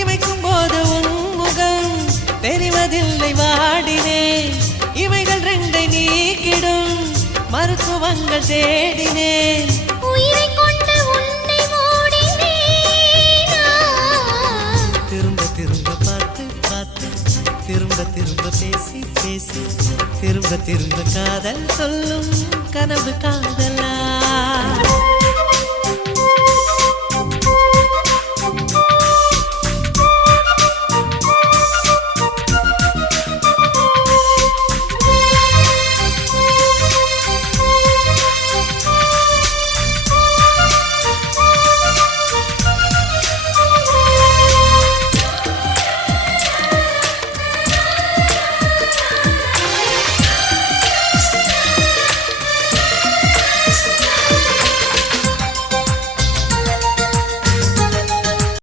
இமைக்கும் போது உன்முகம் தெரிவதில்லை வாடினேன். இவைகள் ரெண்டை நீக்கிடும் மருத்துவங்கள் தேடினேன். உயிரை கொண்டு உன்னை மூடினேனா? திரும்ப திரும்ப பார்த்து பார்த்து திரும்ப திரும்ப பேசி பேசி திரும்ப திரும்ப காதல் சொல்லும் கனவு காதலா?